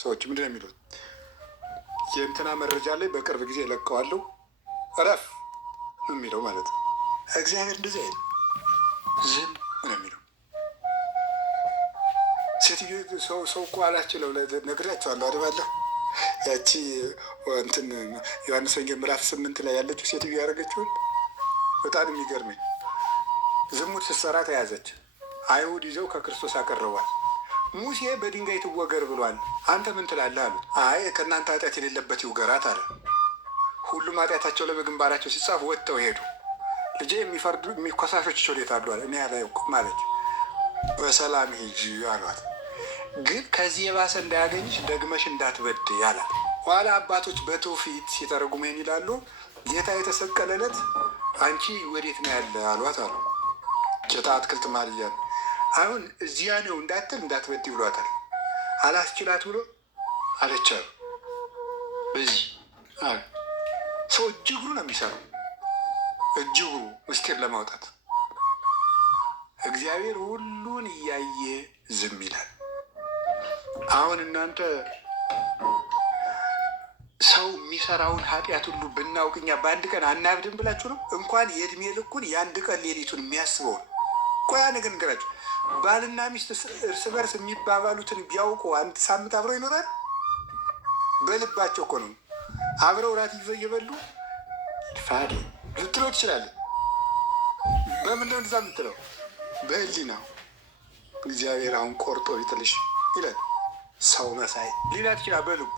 ሰዎች ምንድን ነው የሚሉት? የእንትና መረጃ ላይ በቅርብ ጊዜ እለቀዋለሁ እረፍ የሚለው ማለት ነው። እግዚአብሔር እንደዚህ አይልም፣ ዝም ነው የሚለው። ሴትዮ ሰው እኮ አላችለው ነግሬያቸዋለሁ አድባለሁ። ያቺ እንትን ዮሐንስ ወንጌል ምዕራፍ 8 ላይ ያለችው ሴትዮ ያደረገችውን በጣም የሚገርመኝ፣ ዝሙት ስትሰራ ተያዘች። አይሁድ ይዘው ከክርስቶስ አቀረቧል። ሙሴ በድንጋይ ትወገር ብሏል፣ አንተ ምን ትላለህ አሉት። አይ ከእናንተ ኃጢአት የሌለበት ይውገራት አለ። ሁሉም ኃጢአታቸው ላይ በግንባራቸው ሲጻፍ ወጥተው ሄዱ። ልጄ የሚፈርዱ የሚኮሳሾች ወዴት አሉ አለ። እኔ አላውቅም አለች። በሰላም ሂጂ አሏት። ግን ከዚህ የባሰ እንዳያገኝሽ ደግመሽ እንዳትበድይ አላት። ኋላ አባቶች በትውፊት ሲተረጉሙ ይላሉ፣ ጌታ የተሰቀለ ዕለት አንቺ ወዴት ነው ያለ አሏት አሉ። ጌታ አትክልት ማልያ ነው። አሁን እዚያ ነው እንዳትል እንዳትበድይ ብሏታል። አላስችላት ብሎ አለቻሉ። በዚህ ሰው እጅግሩ ነው የሚሰራው፣ እጅግሩ ምስጢር ለማውጣት። እግዚአብሔር ሁሉን እያየ ዝም ይላል። አሁን እናንተ ሰው የሚሰራውን ኃጢአት ሁሉ ብናውቅ እኛ በአንድ ቀን አናብድን ብላችሁ ነው? እንኳን የእድሜ ልኩን የአንድ ቀን ሌሊቱን የሚያስበውን ቆያ ነገር ንገራችሁ። ባልና ሚስት እርስ በርስ የሚባባሉትን ቢያውቁ አንድ ሳምንት አብረው ይኖራል? በልባቸው እኮ ነው። አብረው እራት ይዘው እየበሉ ፋዲ ልትለው ትችላለህ። በምንድን ነው እንደዛ የምትለው? በህሊና እግዚአብሔር አሁን ቆርጦ ይጥልሽ ይላል። ሰው መሳይ ሊላት ይችላል። በልቡ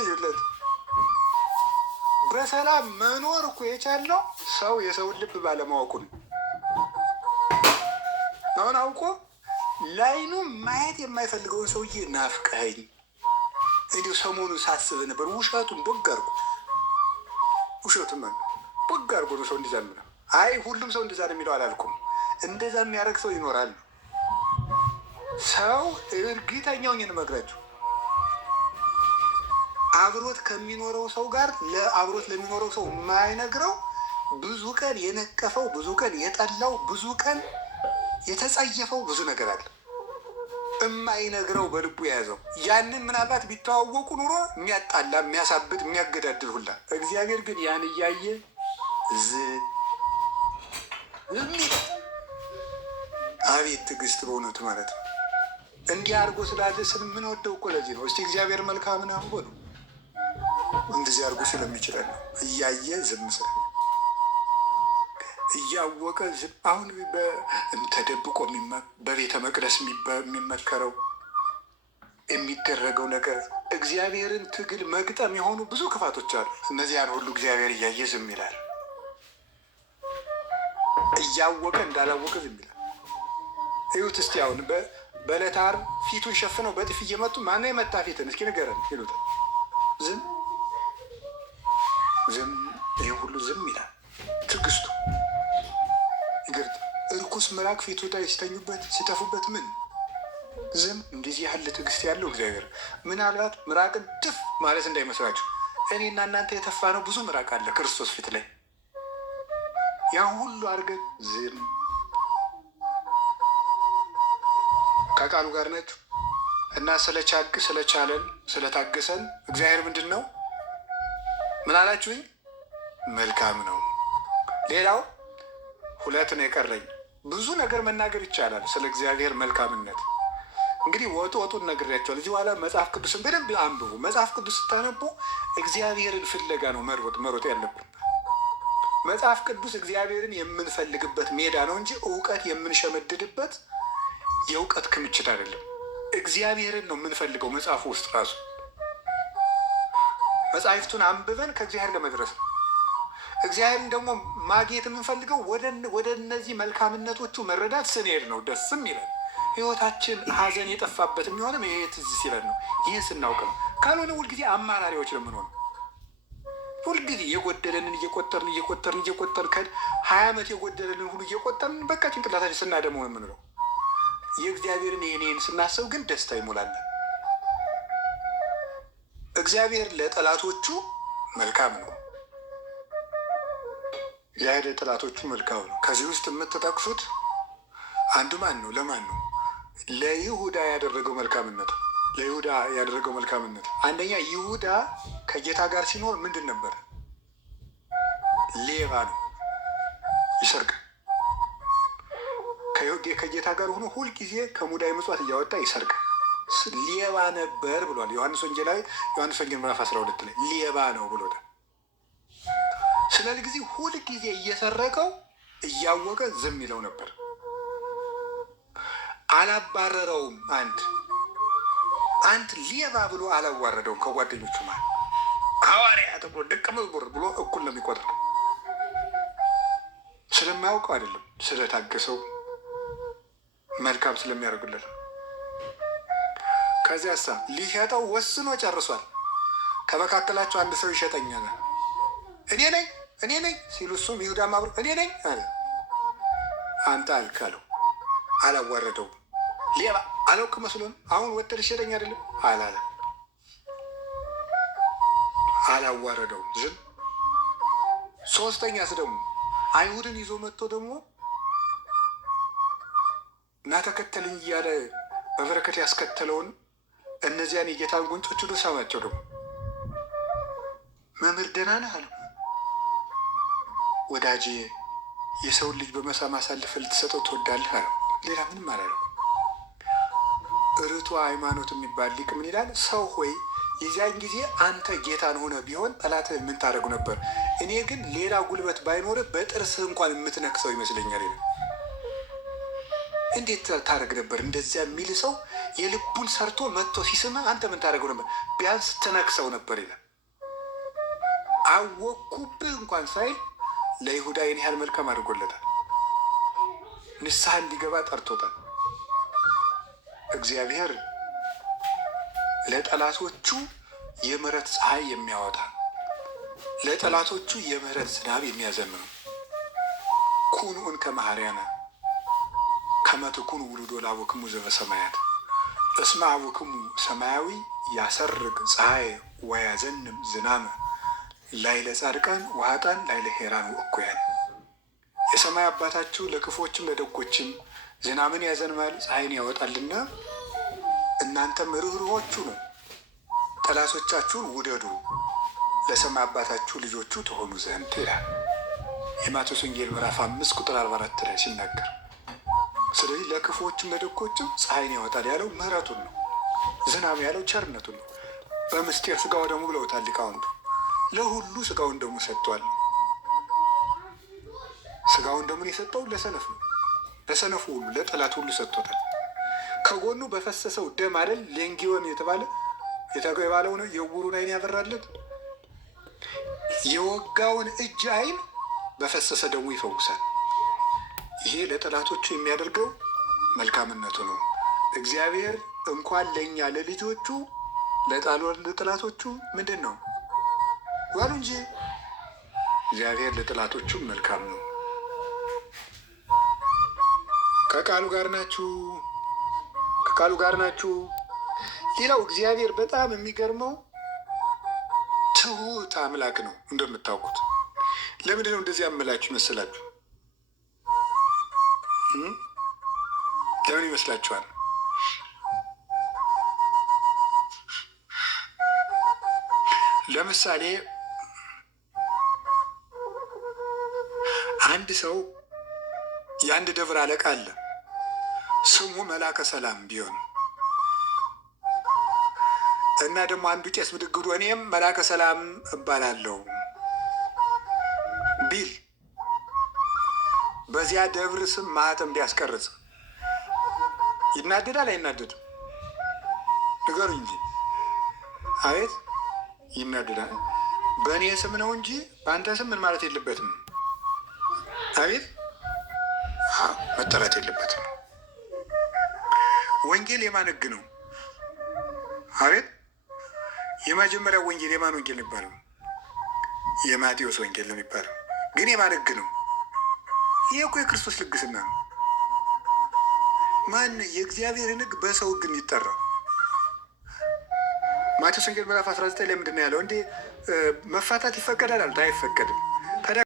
ይለት በሰላም መኖር እኮ የቻለው ሰው የሰውን ልብ ባለማወቁ ነው። አሁን አውቆ ላይኑ ማየት የማይፈልገውን ሰውዬ ናፍቀኸኝ እንዲሁ ሰሞኑን ሳስብ ነበር። ውሸቱን ቦግ አድርጎ ውሸቱን ቦግ አድርጎ ነው ሰው እንዲዛ ነው። አይ ሁሉም ሰው እንደዛ ነው የሚለው አላልኩም። እንደዛ የሚያደርግ ሰው ይኖራል። ሰው እርግጠኛውን እንመግራችሁ አብሮት ከሚኖረው ሰው ጋር ለአብሮት ለሚኖረው ሰው የማይነግረው ብዙ ቀን የነቀፈው፣ ብዙ ቀን የጠላው፣ ብዙ ቀን የተጸየፈው ብዙ ነገር አለ። የማይነግረው በልቡ የያዘው ያንን ምናልባት ቢተዋወቁ ኑሮ የሚያጣላ፣ የሚያሳብድ፣ የሚያገዳድል ሁላ። እግዚአብሔር ግን ያን እያየ አቤት ትዕግስት በእውነቱ ማለት ነው። እንዲህ አድርጎ ስላለ ስለምንወደው እኮ ለዚህ ነው። እስቲ እግዚአብሔር መልካም ነው በሉ። እንደዚህ አድርጎ ስለሚችለን ነው። እያየ ዝም ስለ እያወቀ ዝም። አሁን ተደብቆ በቤተ መቅደስ የሚመከረው የሚደረገው ነገር እግዚአብሔርን ትግል መግጠም የሆኑ ብዙ ክፋቶች አሉ። እነዚያን ሁሉ እግዚአብሔር እያየ ዝም ይላል። እያወቀ እንዳላወቀ ዝም ይላል። እዩት እስቲ አሁን በዕለተ ዓርብ ፊቱን ሸፍነው በጥፊ እየመጡ ማነው የመታ ፊትን እስኪ ንገረን ይሉታል። ዝም ዝም፣ ይህ ሁሉ ዝም ይላል። ትዕግስቱ ይገርጥ። እርኩስ ምራቅ ፊቱ ላይ ሲተኙበት ሲተፉበት ምን ዝም። እንደዚህ ያለ ትዕግስት ያለው እግዚአብሔር ምናልባት ምራቅን ትፍ ማለት እንዳይመስላችሁ። እኔና እናንተ የተፋ ነው ብዙ ምራቅ አለ ክርስቶስ ፊት ላይ። ያን ሁሉ አድርገን ዝም። ከቃሉ ጋር ናችሁ እና ስለቻለን ስለታገሰን እግዚአብሔር ምንድን ነው ምን አላችሁኝ? መልካም ነው። ሌላው ሁለት ነው የቀረኝ። ብዙ ነገር መናገር ይቻላል ስለ እግዚአብሔር መልካምነት። እንግዲህ ወጡን ነግሬያቸዋል። እዚህ በኋላ መጽሐፍ ቅዱስን በደንብ አንብቡ። መጽሐፍ ቅዱስ ስታነቡ እግዚአብሔርን ፍለጋ ነው መሮጥ ያለብን። መጽሐፍ ቅዱስ እግዚአብሔርን የምንፈልግበት ሜዳ ነው እንጂ እውቀት የምንሸመድድበት የእውቀት ክምችት አይደለም። እግዚአብሔርን ነው የምንፈልገው። መጽሐፉ ውስጥ ራሱ መጽሐፍቱን አንብበን ከእግዚአብሔር ለመድረስ ነው። እግዚአብሔርን ደግሞ ማግኘት የምንፈልገው ወደ እነዚህ መልካምነቶቹ መረዳት ስንሄድ ነው። ደስም ይለን ህይወታችን ሀዘን የጠፋበት የሚሆንም ይሄ ትዝ ሲለን ነው። ይህን ስናውቅ ነው። ካልሆነ ሁልጊዜ አማራሪዎች ለምንሆን ሁልጊዜ የጎደለንን እየቆጠርን 20 ዓመት የጎደለንን ሁሉ እየቆጠርን በቃ ጭንቅላታችን ስናደመው የምንለው የእግዚአብሔርን ይህን ስናስብ ግን ደስታ ይሞላለን። እግዚአብሔር ለጠላቶቹ መልካም ነው። እግዚአብሔር ለጠላቶቹ መልካም ነው። ከዚህ ውስጥ የምትጠቅሱት አንዱ ማን ነው? ለማን ነው? ለይሁዳ ያደረገው መልካምነቱ ይሁዳ ያደረገው መልካምነት? አንደኛ ይሁዳ ከጌታ ጋር ሲኖር ምንድን ነበር? ሌባ ነው፣ ይሰርቃል። ከጌታ ጋር ሆኖ ሁልጊዜ ከሙዳይ ምጽዋት እያወጣ ይሰርቃል። ሌባ ነበር ብሏል ዮሐንስ ወንጌል ምዕራፍ 12 ላይ ሌባ ነው ብሎታል። ስለዚህ ጊዜ ሁልጊዜ እየሰረቀው እያወቀ ዝም ይለው ነበር። አላባረረውም። አንድ ሌባ ብሎ አላዋረደውም። ከጓደኞቹ ማለት ሐዋርያ ተብሎ ደቀ መዝሙር ብሎ እኩል ነው የሚቆጥረው። ስለማያውቀው አይደለም፣ ስለታገሰው መልካም ስለሚያደርጉለት። ከዚያሳ ሊሸጠው ወስኖ ጨርሷል። ከመካከላቸው አንድ ሰው ይሸጠኛል እኔ ነኝ ሲሉ እሱም ይሁዳም አብሮ እኔ ነኝ አለ። አንተ አልክ አለው። አላዋረደውም። ሌባ አላውቅ መስሎን አሁን ወጥተህ ልትሸጠኝ አይደለም አላለ። አላዋረደውም፣ ዝም። ሶስተኛስ ደግሞ አይሁድን ይዞ መጥቶ ደግሞ እና ተከተልኝ እያለ በበረከት ያስከተለውን እነዚያን የጌታን ጉንጮች ሁሉ ሳማቸው። ደግሞ መምህር ደህና ነህ አለው። ወዳጄ የሰውን ልጅ በመሳም አሳልፈህ ልትሰጠው ትወዳለህ አለው። ሌላ ምንም አላለው። ርቱዕ ሃይማኖት የሚባል ሊቅ ምን ይላል? ሰው ሆይ የዚያን ጊዜ አንተ ጌታን ሆነ ቢሆን ጠላትህ ምን ታደርጉ ነበር? እኔ ግን ሌላ ጉልበት ባይኖርህ በጥርስህ እንኳን የምትነክሰው ይመስለኛል። እንዴት ታደርግ ነበር? እንደዚያ የሚል ሰው የልቡን ሰርቶ መጥቶ ሲስምህ አንተ ምን ታደርገው ነበር? ቢያንስ ትነክሰው ነበር ይላል። አወኩብህ እንኳን ሳይል ለይሁዳ ይህን ያህል መልካም አድርጎለታል። ንስሐ እንዲገባ ጠርቶታል። እግዚአብሔር ለጠላቶቹ የምሕረት ፀሐይ የሚያወጣ ለጠላቶቹ የምሕረት ዝናብ የሚያዘንብ ነው። ኩኑ እንከ መሐረያነ ከመ ትኩኑ ውሉዶ ለአቡክሙ ዘበሰማያት እስመ አቡክሙ ሰማያዊ ያሰርቅ ፀሐይ ወያዘንም ዝናመ ላዕለ ጻድቃን ወኃጥአን ላዕለ ሄራን ወእኩያን። የሰማይ አባታችሁ ለክፎችም ለደጎችም ዝናምን ያዘንባል ፀሐይን ያወጣልና እናንተም ርኅሩኆቹ ነው፣ ጠላቶቻችሁን ውደዱ ለሰማይ አባታችሁ ልጆቹ ትሆኑ ዘንድ ይላል የማቴዎስ ወንጌል ምዕራፍ 5 ቁጥር 44 ላይ ሲናገር። ስለዚህ ለክፎችም ለደጎችም ፀሐይን ያወጣል ያለው ምሕረቱን ነው። ዝናብ ያለው ቸርነቱን ነው። በምስጢር ስጋው ደግሞ ብለውታል ሊቃውንቱ። ለሁሉ ስጋውን ደግሞ ሰጥቷል። ስጋውን ደግሞ የሰጠው ለሰነፍ ነው። ለሰነፉ ሁሉ ለጠላት ሁሉ ሰጥቶታል። ከጎኑ በፈሰሰው ደም አይደል ሌንጊዮን የተባለው ነው የዕውሩን ዓይን ያበራለት። የወጋውን እጅ ዓይን በፈሰሰ ደሙ ይፈውሳል። ይሄ ለጠላቶቹ የሚያደርገው መልካምነቱ ነው። እግዚአብሔር እንኳን ለእኛ ለልጆቹ ለጠላቶቹ ምንድን ነው ዋሉ እንጂ እግዚአብሔር ለጠላቶቹ መልካም ነው። ከቃሉ ጋር ናችሁ፣ ከቃሉ ጋር ናችሁ። ሌላው እግዚአብሔር በጣም የሚገርመው ትሁት አምላክ ነው። እንደምታውቁት ለምንድን ነው እንደዚህ ያመላችሁ ይመስላችሁ? ለምን ይመስላችኋል? ለምሳሌ አንድ ሰው የአንድ ደብር አለቃ አለ። ስሙ መላከ ሰላም ቢሆን እና ደግሞ አንዱ ቄስ ብድግ ብሎ እኔም መላከ ሰላም እባላለሁ ቢል በዚያ ደብር ስም ማህተም ቢያስቀርጽ ይናደዳል አይናደድም? ንገሩኝ እንጂ። አቤት ይናደዳል። በእኔ ስም ነው እንጂ በአንተ ስም ምን ማለት የለበትም። አቤት መጠራት የለበትም። ወንጌል የማን ሕግ ነው? አቤት የመጀመሪያው ወንጌል የማን ወንጌል ነው የሚባለው? የማቴዎስ ወንጌል ነው የሚባለው። ግን የማን ሕግ ነው? ይሄ እኮ የክርስቶስ ልግስና ነው። ማን የእግዚአብሔርን ሕግ በሰው ሕግ የሚጠራው? ማቴዎስ ወንጌል ምዕራፍ 19 ላይ ምንድን ነው ያለው? እንዴ መፋታት ይፈቀዳል አሉት። አይፈቀድም።